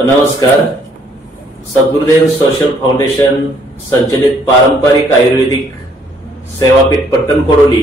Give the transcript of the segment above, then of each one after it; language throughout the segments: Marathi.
नमस्कार. सद्गुरुदेव सोशल फाउंडेशन संचलित पारंपरिक आयुर्वेदिक सेवापीठ पट्टण कोडोली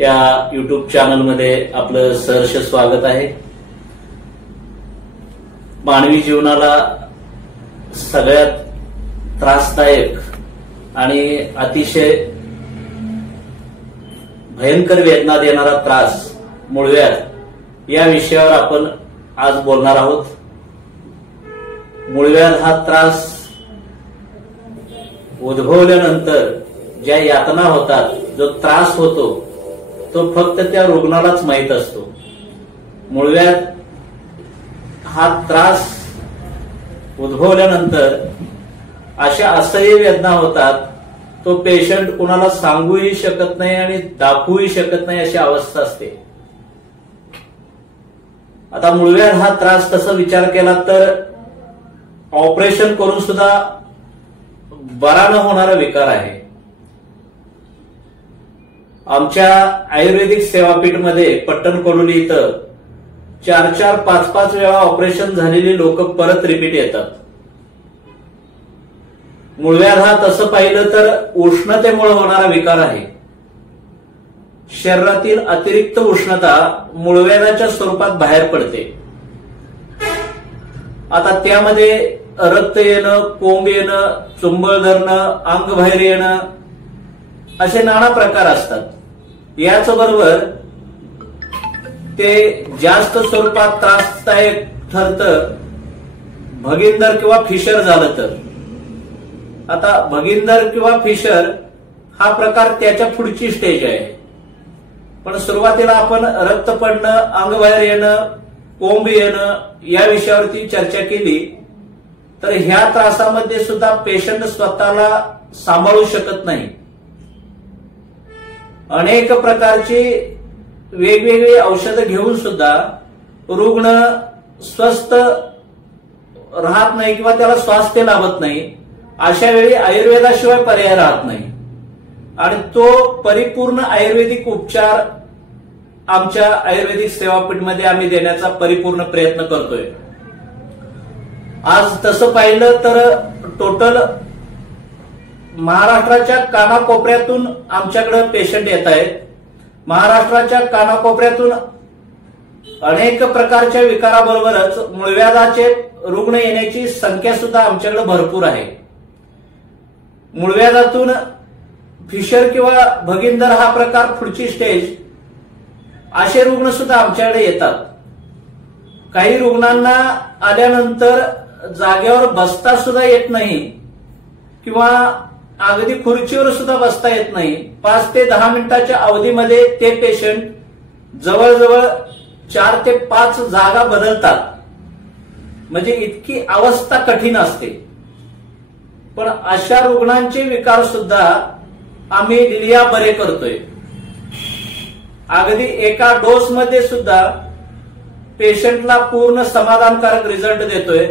या युट्यूब चॅनल मध्ये आपलं सहर्ष स्वागत आहे. मानवी जीवनाला सगळ्यात त्रासदायक आणि अतिशय भयंकर वेदना देणारा त्रास मूळव्याध या विषयावर आपण आज बोलणार आहोत. मूळव्याध हा त्रास उद्भवल्यानंतर ज्या यातना होतात, जो त्रास होतो तो फक्त त्या रुग्णालाच माहीत असतो. मूळव्याध हा त्रास उद्भवल्यानंतर अशा असह्य वेदना होतात, तो पेशंट कुणाला सांगूही शकत नाही आणि दाखवूही शकत नाही अशी अवस्था असते. आता मूळव्याध हा त्रास तसा विचार केला तर ऑपरेशन करून सुद्धा बरा न होणारा विकार आहे. आमच्या आयुर्वेदिक सेवापीठ मध्ये पट्टण कोडोली इथं 4-4, 5-5 वेळा ऑपरेशन झालेली लोक परत रिपीट येतात. मूळव्याध हा तसं पाहिलं तर उष्णतेमुळे होणारा विकार आहे. शरीरातील अतिरिक्त उष्णता मूळव्याधाच्या स्वरूपात बाहेर पडते. आता त्यामध्ये रक्त येणं, कोंब येणं, चुंबळ धरणं, अंग बाहेर येणं असे नाना प्रकार असतात. याच बरोबर ते जास्त स्वरूपात त्रासदायक ठरतं भगिंदर किंवा फिशर झालं तर. आता भगिंदर किंवा फिशर हा प्रकार त्याच्या पुढची स्टेज आहे. पण सुरुवातीला आपण रक्त पडणं, अंग बाहेर येणं, कोंब येणं या विषयावरती चर्चा केली. तर ह्या त्रासामध्ये सुद्धा पेशंट स्वतःला सांभाळू शकत नाही. अनेक प्रकारची वेगवेगळी औषधं घेऊन सुद्धा रुग्ण स्वस्थ राहत नाही किंवा त्याला स्वास्थ्य लाभत नाही. अशा वेळी आयुर्वेदाशिवाय पर्याय राहत नाही आणि तो परिपूर्ण आयुर्वेदिक उपचार आमच्या आयुर्वेदिक सेवापीठमध्ये आम्ही देण्याचा परिपूर्ण प्रयत्न करतोय. आज तसं पाहिलं तर टोटल महाराष्ट्राच्या कानाकोपऱ्यातून आमच्याकडे पेशंट येत आहेत. महाराष्ट्राच्या कानाकोपऱ्यातून अनेक प्रकारच्या विकाराबरोबरच मूळव्याधाचे रुग्ण येण्याची संख्या सुद्धा आमच्याकडे भरपूर आहे. मूळव्याधातून फिशर किंवा भगिंदर हा प्रकार पुढची स्टेज असे रुग्ण सुद्धा आमच्याकडे येतात. काही रुग्णांना आल्यानंतर जागेवर बसता सुद्धा येत नाही किंवा अगदी खुर्चीवर सुद्धा बसता येत नाही. 5 ते 10 मिनिटाच्या अवधीमध्ये ते पेशंट जवळजवळ 4 ते 5 जागा बदलतात. म्हणजे इतकी अवस्था कठीण असते. पण अशा रुग्णांचे विकार सुद्धा आम्ही लिलिया बरे करतोय. अगदी एका डोस मध्ये सुद्धा पेशंटला पूर्ण समाधानकारक रिझल्ट देतोय.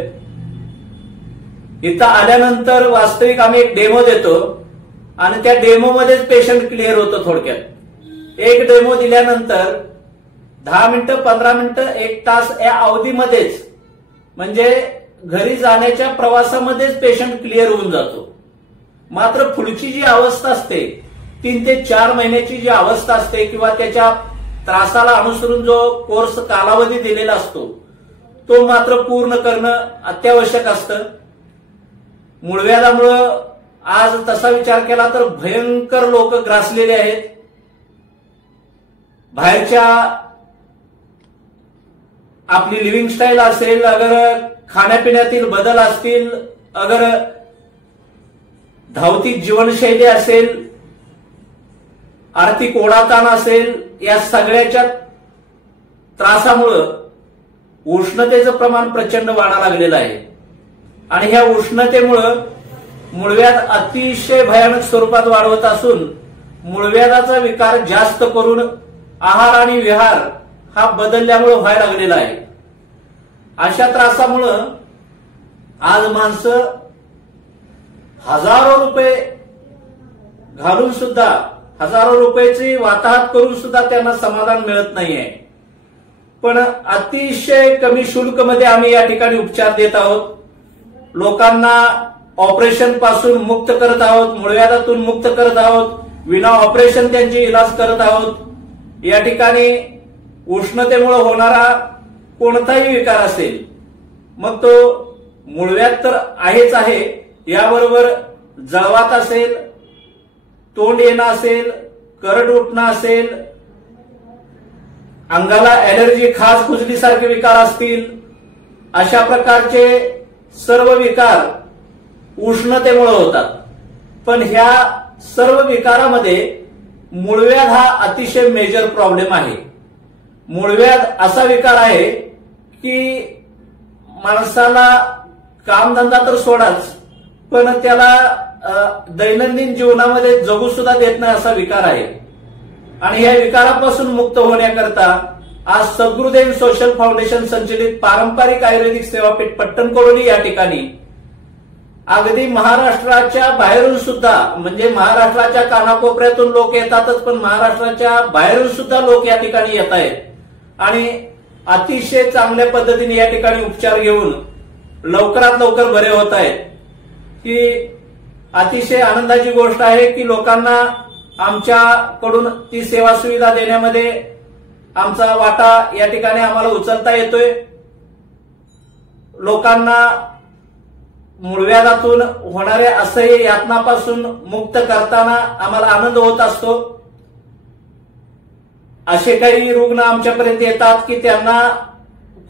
इथं आल्यानंतर वास्तविक आम्ही एक डेमो देतो आणि त्या डेमो मध्येच पेशंट क्लिअर होतो. थोडक्यात एक डेमो दिल्यानंतर 10 मिनिटं, 15 मिनिटं, 1 तास या अवधीमध्येच म्हणजे घरी जाण्याच्या प्रवासामध्येच पेशंट क्लिअर होऊन जातो. मात्र पुढची जी अवस्था असते 3 ते 4 महिन्याची जी अवस्था असते किंवा त्याच्या त्रासाला अनुसरून जो कोर्स कालावधी दिलेला असतो तो मात्र पूर्ण करणं अत्यावश्यक असतं. मूळव्याधामुळं आज तसा विचार केला तर भयंकर लोक ग्रासलेले आहेत. बाहेरच्या आपली लिव्हिंग स्टाईल असेल, अगर खाण्यापिण्यातील बदल असतील, अगर धावती जीवनशैली असेल, आर्थिक ओढाताण असेल, या सगळ्याच्या त्रासामुळं उष्णतेचं प्रमाण प्रचंड वाढायला लागलेलं आहे. आणि ह्या उष्णतेमुळं मूळव्याध अतिशय भयानक स्वरूपात वाढवत असून मूळव्याधाचा विकार जास्त करून आहार आणि विहार हा बदलल्यामुळे व्हायला लागलेला आहे. अशा त्रासामुळं आज माणसं हजारो रुपये घालून सुद्धा हजारो रुपयाची वाताहत करून सुद्धा त्यांना समाधान मिळत नाहीये. पण अतिशय कमी शुल्क मध्ये आम्ही या ठिकाणी उपचार देत आहोत. लोकांना ऑपरेशन पासून मुक्त करत आहोत, मूळव्याधातून मुक्त करत आहोत, विना ऑपरेशन त्यांचे इलाज करत आहोत. या ठिकाणी उष्णतेमुळे होणारा कोणताही विकार असेल, मग तो मूळव्याध तर आहेच आहे, याबरोबर जळवात असेल, तोंड येणं असेल, करड उठणं असेल, अंगाला ऍलर्जी, खाज खुजलीसारखे विकार असतील, अशा प्रकारचे सर्व विकार उष्णतेमुळे होतात. पण ह्या सर्व विकारामध्ये मूळव्याध हा अतिशय मेजर प्रॉब्लेम आहे. मूळव्याध असा विकार आहे की माणसाला कामधंदा तर सोडाच, पण त्याला दैनंदिन जीवनामध्ये जगू सुद्धा देत नाही असा विकार आहे. आणि या विकारापासून मुक्त होण्याकरता आज सद्गुरुदेव सोशल फाउंडेशन संचलित पारंपरिक आयुर्वेदिक सेवापीठ पट्टणकोडोली या ठिकाणी अगदी महाराष्ट्राच्या बाहेरून सुद्धा, म्हणजे महाराष्ट्राच्या कानाकोपऱ्यातून लोक येतातच, पण महाराष्ट्राच्या बाहेरून सुद्धा लोक या ठिकाणी येत आहेत आणि अतिशय चांगल्या पद्धतीने या ठिकाणी उपचार घेऊन लवकरात लवकर बरे होत आहेत. ही अतिशय आनंदाची गोष्ट आहे की लोकांना आमच्याकडून ती सेवा सुविधा देण्यामध्ये आमचा वाटा या ठिकाणी आम्हाला उचलता येतोय. लोकांना मूळव्याधातून होणाऱ्या असह्य यातनापासून मुक्त करताना आम्हाला आनंद होत असतो. असे काही रुग्ण आमच्यापर्यंत येतात की त्यांना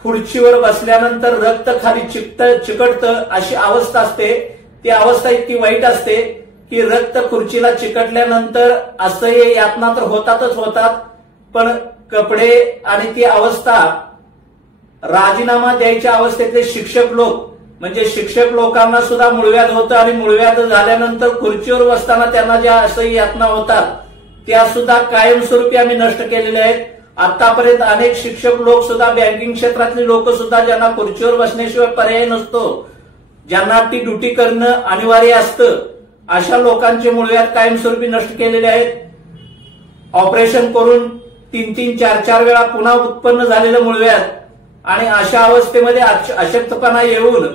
खुर्चीवर बसल्यानंतर रक्त खाली चिकटतं अशी अवस्था असते. ती अवस्था इतकी वाईट असते की रक्त खुर्चीला चिकटल्यानंतर असह्य यातना तर होतातच होतात, पण कपडे आणि ती अवस्था राजीनामा द्यायच्या अवस्थेतले शिक्षक लोक, म्हणजे शिक्षक लोकांना सुद्धा मूळव्याध होतं आणि मूळव्याध झाल्यानंतर खुर्चीवर बसताना त्यांना ज्या असह्य यातना होतात त्या सुद्धा कायमस्वरूपी आम्ही नष्ट केलेल्या आहेत. आतापर्यंत अनेक शिक्षक लोक सुद्धा, बँकिंग क्षेत्रातले लोक सुद्धा, ज्यांना खुर्चीवर बसण्याशिवाय पर्याय नसतो, ज्यांना ती ड्युटी करणं अनिवार्य असतं, अशा लोकांचे मूळव्याध कायमस्वरूपी नष्ट केलेले आहेत. ऑपरेशन करून 3-3, 4-4 वेळा पुन्हा उत्पन्न झालेलं मूळव्याध आणि अशा अवस्थेमध्ये अशक्तपणा येऊन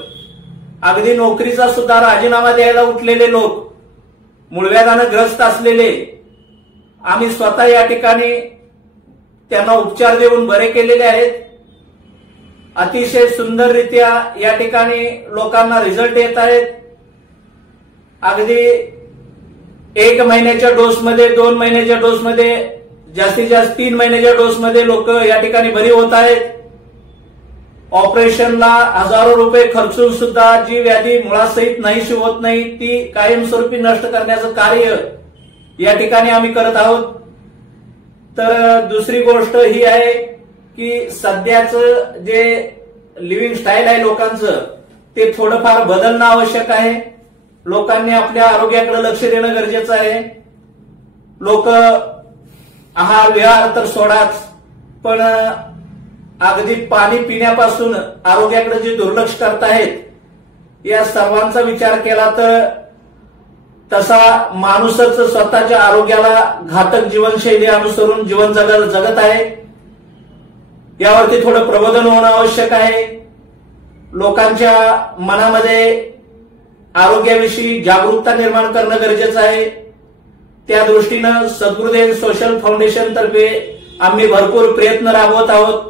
अगदी नोकरीचा सुद्धा राजीनामा द्यायला उठलेले लोक, मूळव्याधानं ग्रस्त असलेले, आम्ही स्वतः या ठिकाणी त्यांना उपचार देऊन बरे केलेले आहेत. अतिशय सुंदररित्या या ठिकाणी लोकांना रिझल्ट येत आहेत. अगदी 1 महिन्याच्या डोसमध्ये, 2 महिन्याच्या डोसमध्ये, जास्तीत जास्त 3 महिन्याच्या डोसमध्ये लोक या ठिकाणी बरी होत आहेत. ऑपरेशनला हजारो रुपये खर्चून सुद्धा जी व्याधी मुळासहित नाहीशी होत नाही ती कायमस्वरूपी नष्ट करण्याचं कार्य या ठिकाणी आम्ही करत आहोत. तर दुसरी गोष्ट ही आहे की सध्याचं जे लिव्हिंग स्टाईल आहे लोकांचं, ते थोडंफार बदलणं आवश्यक आहे. लोकांनी आपल्या आरोग्याकडे लक्ष देणं गरजेचं आहे. लोक आहार विहार तर सोडाच, पण अगदी पाणी पिण्यापासून आरोग्याकडे जे दुर्लक्ष करतायत, या सर्वांचा विचार केला तर तसा माणूसच स्वतःच्या आरोग्याला घातक जीवनशैली अनुसरून जीवन जगत आहे. यावरती थोडं प्रबोधन होणं आवश्यक आहे. लोकांच्या मनामध्ये आरोग्याविषयी जागरूकता निर्माण करणं गरजेचं आहे. त्या दृष्टीनं सद्गुरुदेव सोशल फाउंडेशन तर्फे आम्ही भरपूर प्रयत्न राबवत आहोत.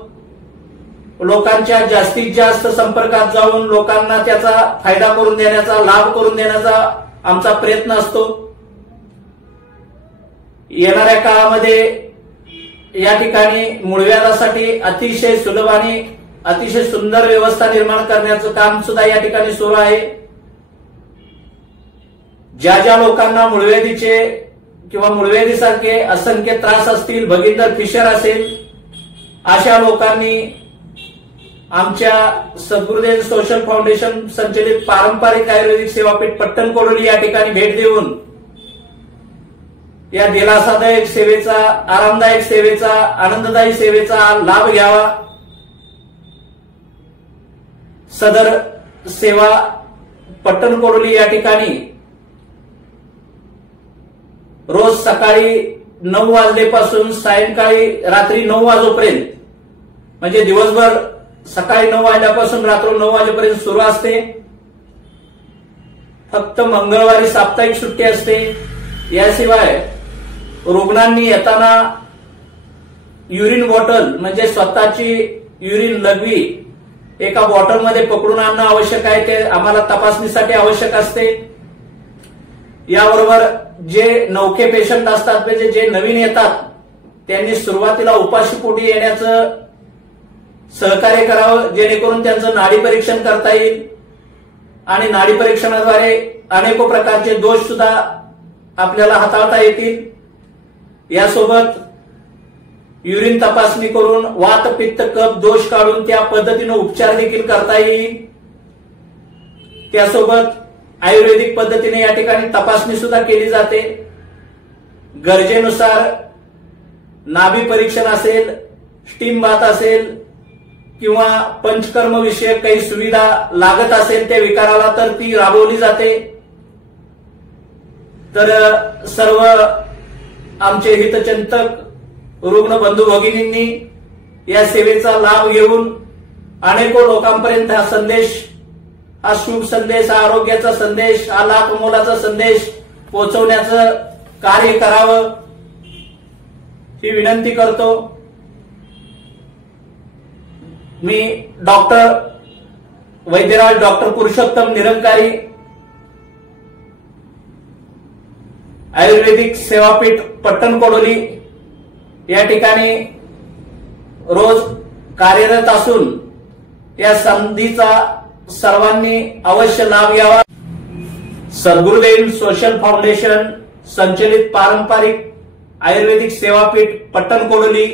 लोकांच्या जास्तीत जास्त संपर्कात जाऊन लोकांना त्याचा फायदा करून देण्याचा, लाभ करून देण्याचा आमचा प्रयत्न असतो. येणाऱ्या काळामध्ये या ठिकाणी मूळव्याधासाठी अतिशय सुलभ आणि अतिशय सुंदर व्यवस्था निर्माण करण्याचं काम सुद्धा या ठिकाणी सुरू आहे. ज्या ज्या लोकांना मूळव्याधीचे किंवा मूळव्याधीसारखे असंख्य त्रास असतील, भगिंदर फिशर असेल, अशा लोकांनी आमच्या सद्गुरुदेव सोशल फाउंडेशन संचलित पारंपरिक आयुर्वेदिक सेवापीठ पट्टणकोडोली या ठिकाणी भेट देऊन या दिलासादायक सेवेचा, आरामदायक सेवेचा, आनंददायी सेवेचा लाभ घ्यावा. सदर सेवा पट्टणकोडोली या ठिकाणी रोज सकाळी 9 वाजल्यापासून सायंकाळी रात्री 9 वाजेपर्यंत म्हणजे दिवसभर सकाळी 9 वाजल्यापासून रात्र 9 वाजेपर्यंत सुरू असते. फक्त मंगळवारी साप्ताहिक सुट्टी असते. याशिवाय रुग्णांनी येताना युरिन बॉटल म्हणजे स्वतःची युरिन लघवी एका बॉटलमध्ये पकडून आणणं आवश्यक आहे. ते आम्हाला तपासणीसाठी आवश्यक असते. याबरोबर जे नवखे पेशंट असतात म्हणजे जे नवीन येतात त्यांनी सुरुवातीला उपाशीपोटी येण्याचं सहकार्य करावं, जेणेकरून त्यांचं नाडी परीक्षण करता येईल आणि नाडी परीक्षणाद्वारे अनेक प्रकारचे दोष सुद्धा आपल्याला हाताळता येतील. यासोबत युरिन तपासणी करून वात पित्त कफ दोष काढून त्या पद्धतीने उपचार देखील करता येईल. त्यासोबत आयुर्वेदिक पद्धतीने या ठिकाणी तपासणी सुद्धा केली जाते. गरजेनुसार नाभी परीक्षण असेल, स्टीम बाथ असेल किंवा पंचकर्म विषयक काही सुविधा लागत असेल त्या विकाराला तर ती राबवली जाते. तर सर्व आमचे हितचिंतक रुग्ण बंधू भगिनींनी या सेवेचा लाभ घेऊन अनेको लोकांपर्यंत हा संदेश, हा शुभ संदेश, हा आरोग्याचा संदेश, हा लाख मोलाचा संदेश पोहोचवण्याचं कार्य करावं ही विनंती करतो. मी डॉक्टर वैद्यराज डॉक्टर पुरुषोत्तम निरंकारी, आयुर्वेदिक सेवापीठ पट्टण कोडोली या ठिकाणी रोज कार्यरत असून या संधीचा सर्वांनी अवश्य लाभ घ्यावा. सद्गुरुदेव सोशल फाउंडेशन संचलित पारंपरिक आयुर्वेदिक सेवापीठ पट्टण कोडोली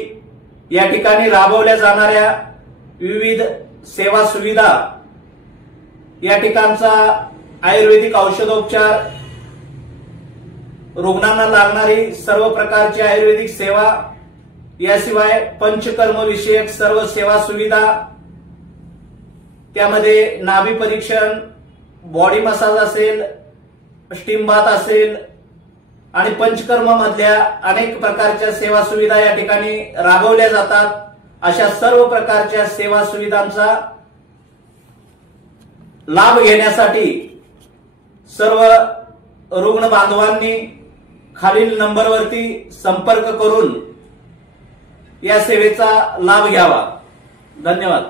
या ठिकाणी राबवल्या जाणाऱ्या विविध सेवा सुविधा, या ठिकाणचा आयुर्वेदिक औषधोपचार, रुग्णांना लागणारी सर्व प्रकारची आयुर्वेदिक सेवा, याशिवाय पंचकर्म विषयक सर्व सेवा सुविधा, त्यामध्ये नाभी परीक्षण, बॉडी मसाज असेल, स्टीम बाथ असेल आणि पंचकर्म मधल्या अनेक प्रकारच्या सेवा सुविधा या ठिकाणी राबवल्या जातात. अशा सर्व प्रकारच्या सेवा सुविधांचा लाभ घेण्यासाठी सर्व रुग्ण बांधवांनी खालील नंबरवरती संपर्क करून या सेवेचा लाभ घ्यावा. धन्यवाद.